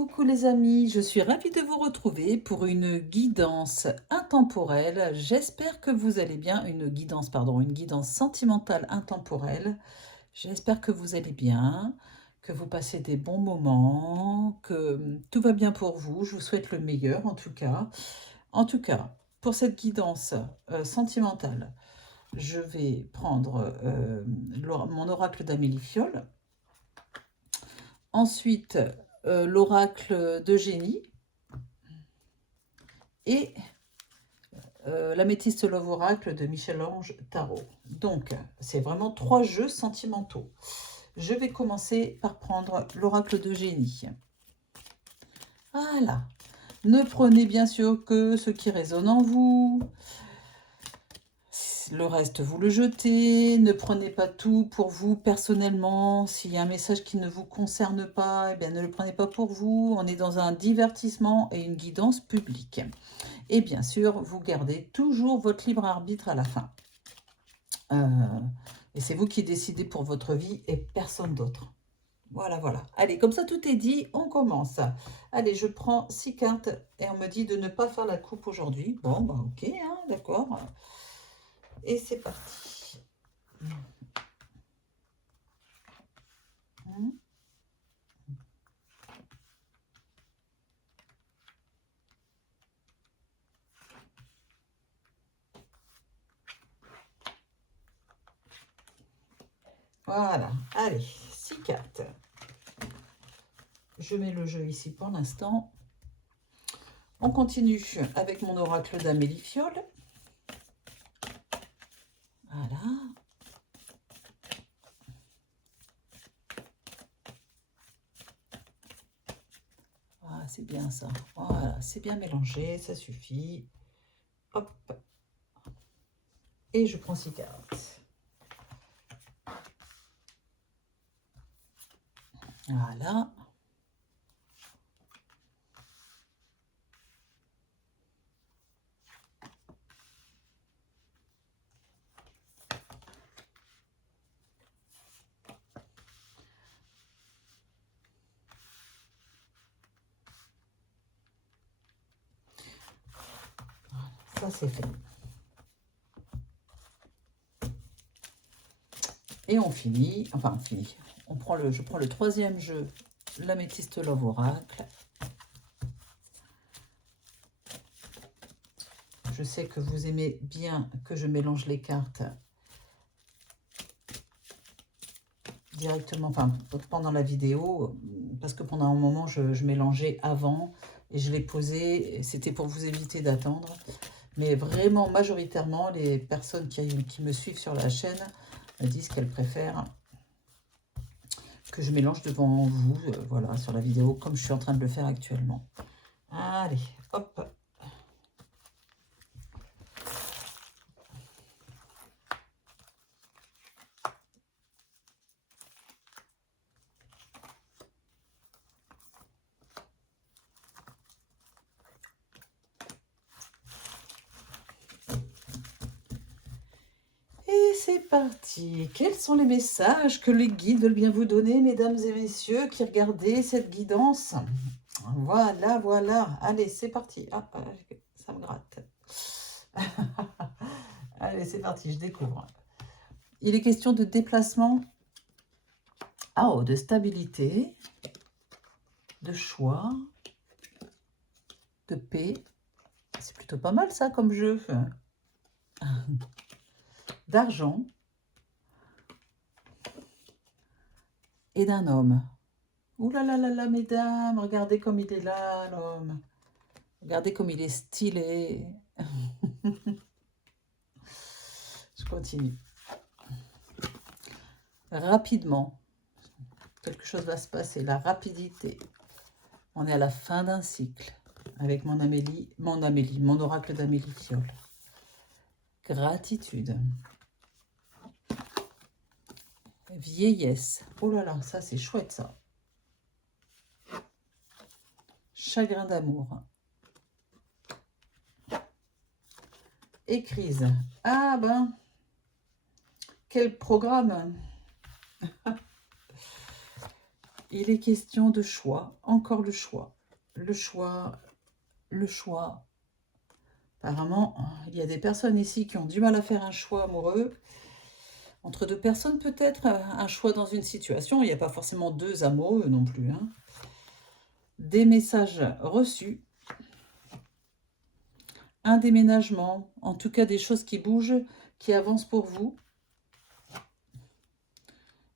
Coucou les amis, je suis ravie de vous retrouver pour une guidance intemporelle. J'espère que vous allez bien, une guidance sentimentale intemporelle. J'espère que vous allez bien, que vous passez des bons moments, que tout va bien pour vous. Je vous souhaite le meilleur en tout cas. En tout cas, pour cette guidance sentimentale, je vais prendre mon oracle d'Amélie Fiole. Ensuite, l'oracle d'Eugénie et l'améthyste Love Oracle de Michel-Ange Tarot. Donc, c'est vraiment 3 jeux sentimentaux. Je vais commencer par prendre l'oracle d'Eugénie. Voilà. Ne prenez bien sûr que ce qui résonne en vous. Le reste, vous le jetez. Ne prenez pas tout pour vous personnellement. S'il y a un message qui ne vous concerne pas, eh bien, ne le prenez pas pour vous. On est dans un divertissement et une guidance publique. Et bien sûr, vous gardez toujours votre libre arbitre à la fin. Et c'est vous qui décidez pour votre vie et personne d'autre. Voilà, voilà. Allez, comme ça, tout est dit. On commence. Allez, je prends 6 cartes et on me dit de ne pas faire la coupe aujourd'hui. Bon, bah ok, hein, d'accord. Et c'est parti. Voilà. Allez, 6 cartes. Je mets le jeu ici pour l'instant. On continue avec mon oracle d'Amélie Fiole. Voilà. Ah, c'est bien ça. Voilà, c'est bien mélangé, ça suffit. Hop. Et je prends 6 cartes. Voilà. Ça, c'est fait. Et on finit, enfin, on finit. Je prends le troisième jeu, l'améthyste Love Oracle. Je sais que vous aimez bien que je mélange les cartes directement, enfin, pendant la vidéo, parce que pendant un moment, je mélangeais avant et je les posais. C'était pour vous éviter d'attendre. Mais vraiment, majoritairement, les personnes qui me suivent sur la chaîne me disent qu'elles préfèrent que je mélange devant vous, voilà, sur la vidéo, comme je suis en train de le faire actuellement. Allez, hop. Et c'est parti. Quels sont les messages que les guides veulent bien vous donner, mesdames et messieurs, qui regardez cette guidance? Voilà, voilà. Allez, c'est parti. Ah, ça me gratte. Allez, c'est parti, je découvre. Il est question de déplacement, de stabilité, de choix, de paix. C'est plutôt pas mal ça comme jeu. D'argent et d'un homme. Ouh là là là là, mesdames, regardez comme il est là, l'homme. Regardez comme il est stylé. Je continue. Rapidement, quelque chose va se passer, la rapidité. On est à la fin d'un cycle avec mon oracle d'Amélie Fiole. Gratitude. Vieillesse. Oh là là, ça c'est chouette ça. Chagrin d'amour. Et crise. Ah ben, quel programme. Il est question de choix, encore le choix. Le choix, le choix. Apparemment, il y a des personnes ici qui ont du mal à faire un choix amoureux. Entre deux personnes peut-être, un choix dans une situation. Il n'y a pas forcément deux amoureux non plus. Hein. Des messages reçus. Un déménagement, en tout cas des choses qui bougent, qui avancent pour vous.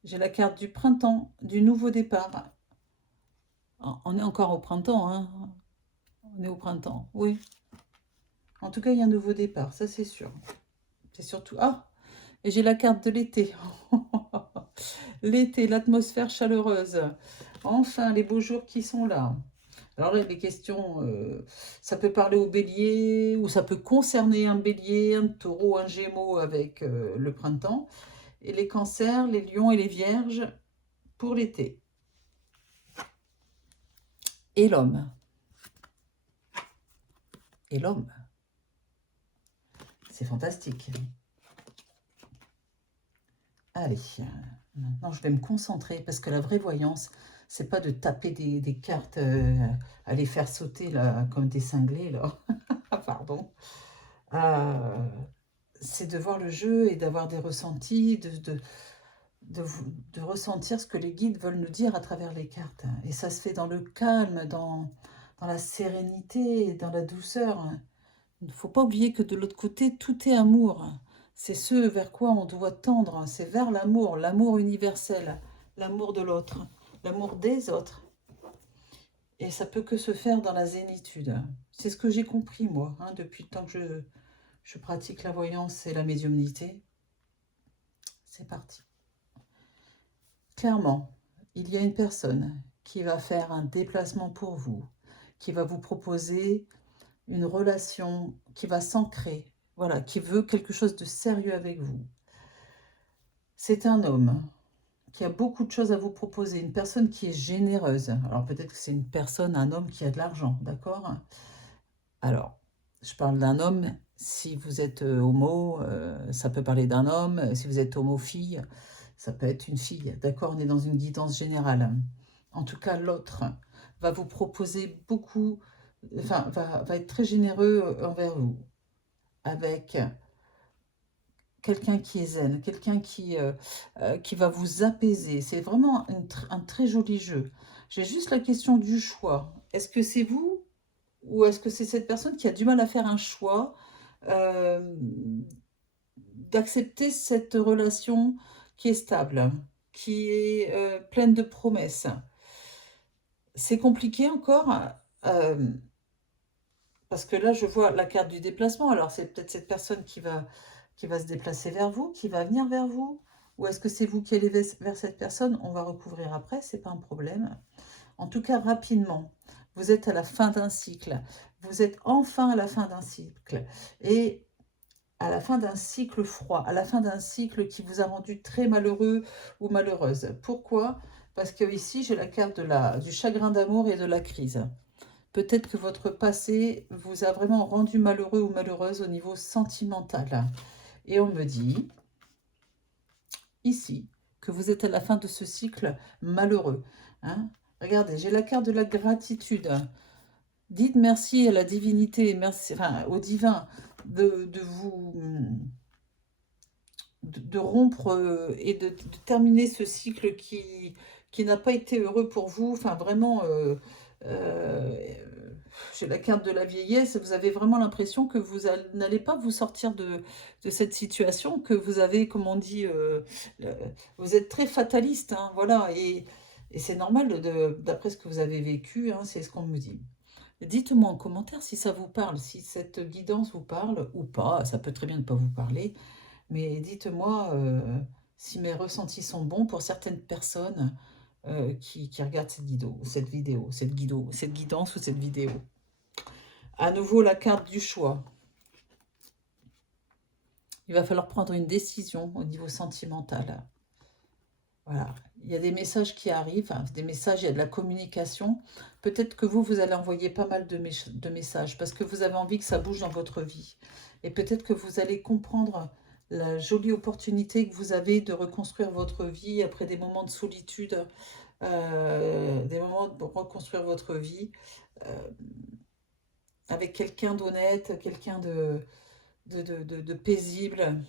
J'ai la carte du printemps, du nouveau départ. On est encore au printemps, hein. On est au printemps, oui. En tout cas, il y a un nouveau départ, ça c'est sûr. C'est surtout... Ah, et j'ai la carte de l'été. L'été, l'atmosphère chaleureuse. Enfin, les beaux jours qui sont là. Alors là, les questions, ça peut parler au bélier, ou ça peut concerner un bélier, un taureau, un gémeau avec le printemps. Et les cancers, les lions et les vierges pour l'été. Et l'homme. Et l'homme. C'est fantastique. Allez, maintenant je vais me concentrer parce que la vraie voyance, c'est pas de taper des cartes, à les faire sauter là, comme des cinglés, là. Pardon. Euh, c'est de voir le jeu et d'avoir des ressentis, de ressentir ce que les guides veulent nous dire à travers les cartes. Et ça se fait dans le calme, dans la sérénité, dans la douceur. Il ne faut pas oublier que de l'autre côté, tout est amour. C'est ce vers quoi on doit tendre. C'est vers l'amour, l'amour universel, l'amour de l'autre, l'amour des autres. Et ça peut que se faire dans la zénitude. C'est ce que j'ai compris, moi, hein, depuis le temps que je pratique la voyance et la médiumnité. C'est parti. Clairement, il y a une personne qui va faire un déplacement pour vous, qui va vous proposer une relation qui va s'ancrer, voilà, qui veut quelque chose de sérieux avec vous. C'est un homme qui a beaucoup de choses à vous proposer, une personne qui est généreuse. Alors peut-être que c'est une personne, un homme qui a de l'argent, d'accord? Alors, je parle d'un homme, si vous êtes homo, ça peut parler d'un homme, si vous êtes homo-fille, ça peut être une fille, d'accord? On est dans une guidance générale. En tout cas, l'autre va vous proposer beaucoup, enfin, va être très généreux envers vous, avec quelqu'un qui est zen, quelqu'un qui va vous apaiser. C'est vraiment un très joli jeu. J'ai juste la question du choix. Est-ce que c'est vous ou est-ce que c'est cette personne qui a du mal à faire un choix, euh, d'accepter cette relation qui est stable, qui est pleine de promesses? C'est compliqué encore, euh, parce que là, je vois la carte du déplacement. Alors, c'est peut-être cette personne qui va se déplacer vers vous, qui va venir vers vous. Ou est-ce que c'est vous qui allez vers cette personne? On va recouvrir après, c'est pas un problème. En tout cas, rapidement, vous êtes à la fin d'un cycle. Vous êtes enfin à la fin d'un cycle. Et à la fin d'un cycle froid, à la fin d'un cycle qui vous a rendu très malheureux ou malheureuse. Pourquoi? Parce que ici, j'ai la carte du chagrin d'amour et de la crise. Peut-être que votre passé vous a vraiment rendu malheureux ou malheureuse au niveau sentimental. Et on me dit, ici, que vous êtes à la fin de ce cycle malheureux. Hein? Regardez, j'ai la carte de la gratitude. Dites merci à la divinité, merci, enfin, au divin, de vous... de rompre et de terminer ce cycle qui n'a pas été heureux pour vous. Enfin, vraiment, euh, j'ai la carte de la vieillesse. Vous avez vraiment l'impression que vous n'allez pas vous sortir de cette situation, que vous avez, comme on dit, vous êtes très fataliste. Hein, voilà, et c'est normal, d'après ce que vous avez vécu, hein, c'est ce qu'on me dit. Dites-moi en commentaire si ça vous parle, si cette guidance vous parle ou pas. Ça peut très bien ne pas vous parler. Mais dites-moi si mes ressentis sont bons pour certaines personnes qui regardent cette guidance ou cette vidéo. À nouveau, la carte du choix. Il va falloir prendre une décision au niveau sentimental. Voilà. Il y a des messages qui arrivent, hein, des messages, il y a de la communication. Peut-être que vous allez envoyer pas mal de messages parce que vous avez envie que ça bouge dans votre vie. Et peut-être que vous allez comprendre la jolie opportunité que vous avez de reconstruire votre vie après des moments de solitude des moments pour reconstruire votre vie euh, avec quelqu'un d'honnête, quelqu'un de paisible,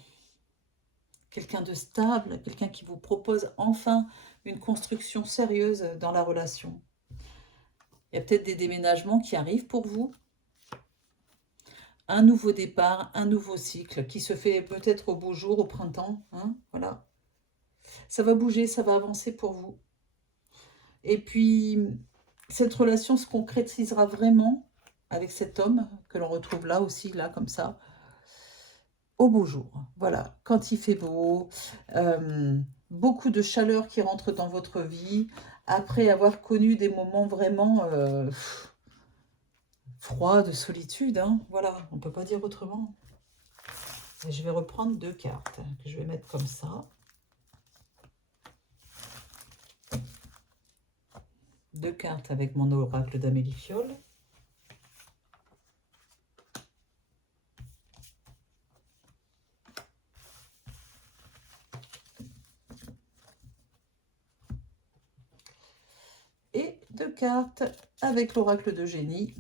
quelqu'un de stable, quelqu'un qui vous propose enfin une construction sérieuse dans la relation. Il y a peut-être des déménagements qui arrivent pour vous, un nouveau départ, un nouveau cycle qui se fait peut-être au beau jour, au printemps. Hein, voilà. Ça va bouger, ça va avancer pour vous. Et puis, cette relation se concrétisera vraiment avec cet homme que l'on retrouve là aussi, là, comme ça, au beau jour. Voilà, quand il fait beau, beaucoup de chaleur qui rentre dans votre vie, après avoir connu des moments vraiment froids, de solitude. Hein. Voilà, on ne peut pas dire autrement. Et je vais reprendre 2 cartes que je vais mettre comme ça. 2 cartes avec mon oracle d'Amélie Fiole. Et 2 cartes avec l'oracle de génie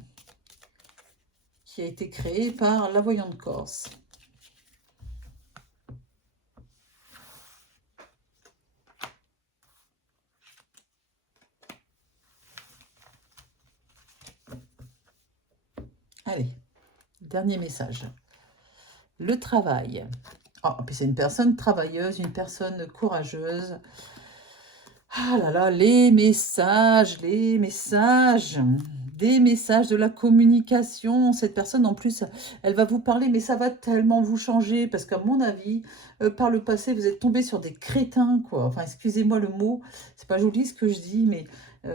qui a été créé par la voyante corse. Allez, dernier message. Le travail. Oh, puis c'est une personne travailleuse, une personne courageuse. Ah là là, les messages, des messages de la communication. Cette personne, en plus, elle va vous parler, mais ça va tellement vous changer, parce qu'à mon avis, par le passé, vous êtes tombé sur des crétins, quoi. Enfin, excusez-moi le mot, c'est pas joli ce que je dis, mais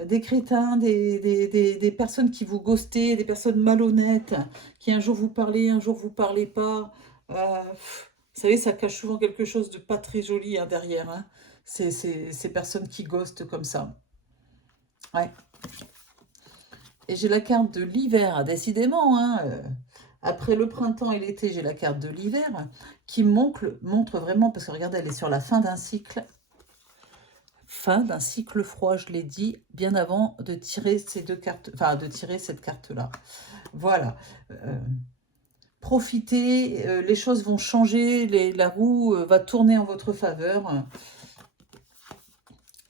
des crétins, des personnes qui vous ghostaient, des personnes malhonnêtes, qui un jour vous parlaient, un jour vous parlez pas. Vous savez, ça cache souvent quelque chose de pas très joli hein, derrière, hein. Ces personnes qui ghostent comme ça. Ouais. Et j'ai la carte de l'hiver, décidément. Hein, après le printemps et l'été, j'ai la carte de l'hiver qui montre vraiment, parce que regardez, elle est sur la fin d'un cycle. Fin d'un cycle froid, je l'ai dit, bien avant de tirer ces 2 cartes, enfin de tirer cette carte-là. Voilà. Profitez, les choses vont changer, la roue va tourner en votre faveur.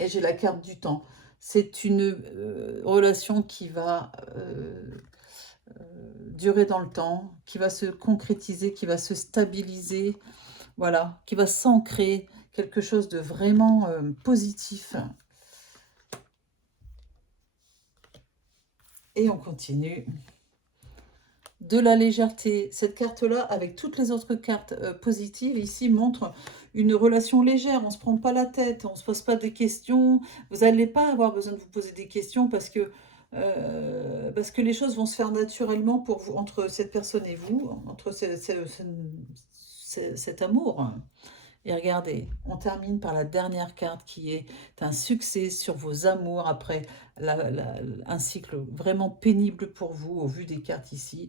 Et j'ai la carte du temps. C'est une relation qui va durer dans le temps, qui va se concrétiser, qui va se stabiliser, voilà, qui va s'ancrer, quelque chose de vraiment positif. Et on continue. De la légèreté. Cette carte-là, avec toutes les autres cartes positives, ici, montre une relation légère. On ne se prend pas la tête, on ne se pose pas des questions. Vous n'allez pas avoir besoin de vous poser des questions parce que les choses vont se faire naturellement pour vous, entre cette personne et vous, entre cet amour. Et regardez, on termine par la dernière carte qui est un succès sur vos amours après un cycle vraiment pénible pour vous au vu des cartes ici.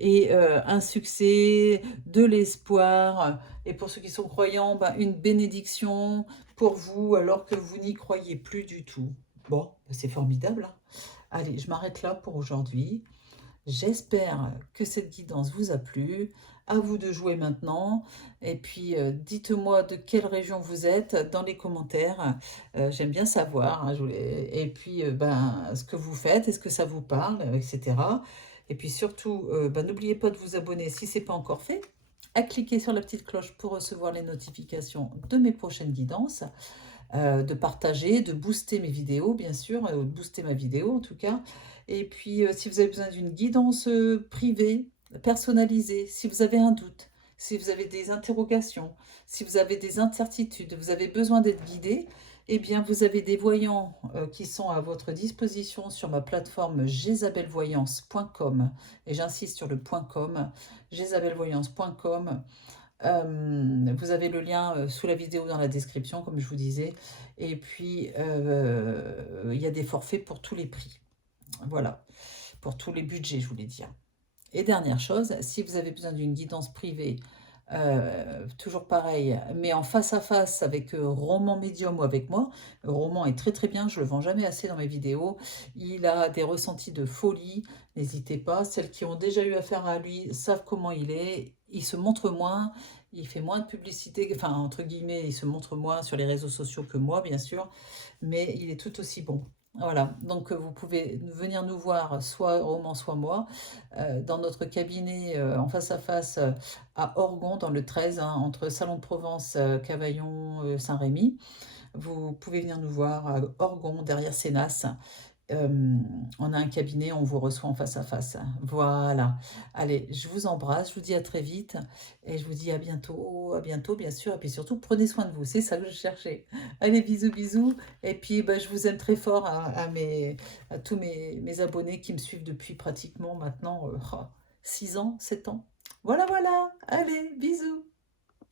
Et un succès, de l'espoir. Et pour ceux qui sont croyants, ben, une bénédiction pour vous alors que vous n'y croyez plus du tout. Bon, c'est formidable. Hein. Allez, je m'arrête là pour aujourd'hui. J'espère que cette guidance vous a plu. À vous de jouer maintenant. Et puis, dites-moi de quelle région vous êtes dans les commentaires. J'aime bien savoir. Hein, et puis, ben, ce que vous faites, est-ce que ça vous parle, etc. Et puis surtout, ben, n'oubliez pas de vous abonner si ce n'est pas encore fait. À cliquer sur la petite cloche pour recevoir les notifications de mes prochaines guidances. De partager, de booster mes vidéos, bien sûr, booster ma vidéo en tout cas. Et puis, si vous avez besoin d'une guidance privée, personnalisée, si vous avez un doute, si vous avez des interrogations, si vous avez des incertitudes, vous avez besoin d'être guidé, eh bien, vous avez des voyants qui sont à votre disposition sur ma plateforme jezabelvoyance.com. Et j'insiste sur le .com, jezabelvoyance.com. Vous avez le lien sous la vidéo dans la description, comme je vous disais. Et puis, il y a des forfaits pour tous les prix. Voilà, pour tous les budgets, je voulais dire. Et dernière chose, si vous avez besoin d'une guidance privée Toujours pareil, mais en face à face avec, Roman Médium ou avec moi. Roman est très, très bien, je le vends jamais assez dans mes vidéos. Il a des ressentis de folie, n'hésitez pas. Celles qui ont déjà eu affaire à lui savent comment il est. Il se montre moins, il fait moins de publicité, enfin, entre guillemets, il se montre moins sur les réseaux sociaux que moi, bien sûr, mais il est tout aussi bon. Voilà, donc vous pouvez venir nous voir, soit Roman, soit moi, dans notre cabinet en face à face à Orgon, dans le 13, hein, entre Salon de Provence, Cavaillon, Saint-Rémy. Vous pouvez venir nous voir à Orgon, derrière Sénas. On a un cabinet, on vous reçoit en face à face. Voilà. Allez, je vous embrasse, je vous dis à très vite et je vous dis à bientôt bien sûr. Et puis surtout, prenez soin de vous, c'est ça que je cherchais. Allez, bisous, bisous. Et puis, bah, je vous aime très fort à tous mes abonnés qui me suivent depuis pratiquement maintenant 6 ans, 7 ans. Voilà, voilà. Allez, bisous.